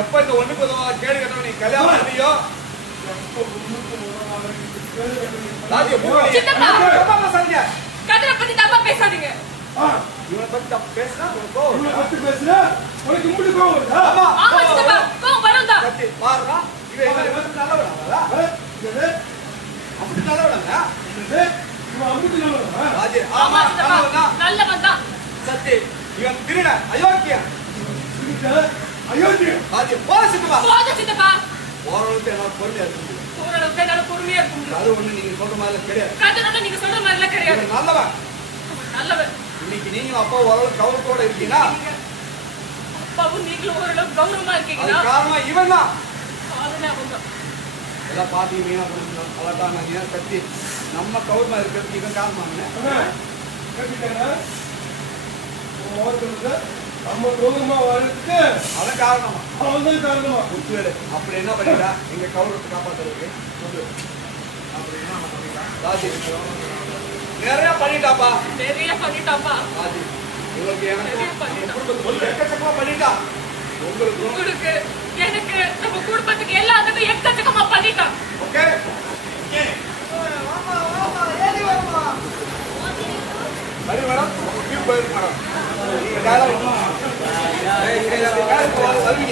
எப்ப இந்த ஒண்ணுக்கு உதவாத கேடு கட்டணும் நீ கல்யாணம் பண்ணியோ கதிரை பத்தி தப்பா பேசாதீங்க. இவனை பத்தி தப்பு பேசினா ஆமா சித்தப்பா, கோவம் வரும்தா. பாருடா இவன் நல்லவனா அப்படி நல்லவனா ஆமா சித்தப்பா, நல்லவன் தான். சத்தி இவன் திருட அயோக்கியன் போத சித்தப்பா ஓரளவுக்கு என்னால பொறுமையா இருக்கு. ஓரளவுக்கு என்னால பொறுமையா இருக்க முடியும். அது ஒண்ணு நீங்க சொல்ற மாதிரி கிடையாது. கதிரை நீங்க சொல்ற மாதிரிலாம் கிடையாது. நல்லவன் நல்லவன். இன்னைக்கு நீங்க அப்பா ஓரளவுக்கு கௌரவத்தோட இருக்கீங்களா? அப்பாவும் நீங்களும் ஓரளவுக்கு கௌரவமா இருக்கீங்களா? காரணம் இவன் தான். அவன்தான். எல்லாம் பாத்தீங்கன்னா அதான் கத்தி நம்ம கௌரவமா இருக்கிறதுக்கு இவன் காரணமாங்க. நம்ம கௌரவமா வாழ்றதுக்கு அவன் காரணமா? அவன் தான் காரணமா? அப்படி என்ன பண்ணிட்டா எங்க கௌரவத்தை காப்பாத்துறதுக்கு சொல்லு. அப்படி என்ன பண்ணிட்டா ராஜி நிறைய பண்ணிட்டாப்பா. ராஜி உங்களுக்கு எனக்கு எக்கச்சக்கமா பண்ணிட்டா. உங்களுக்கு எனக்கு நம்ம குடும்பத்துக்கு எல்லாத்துக்கும் எக்கச்சக்கமா பண்ணிட்டான். ஓகே சரி மேடம் போயிருக்கு மேடம். நீங்க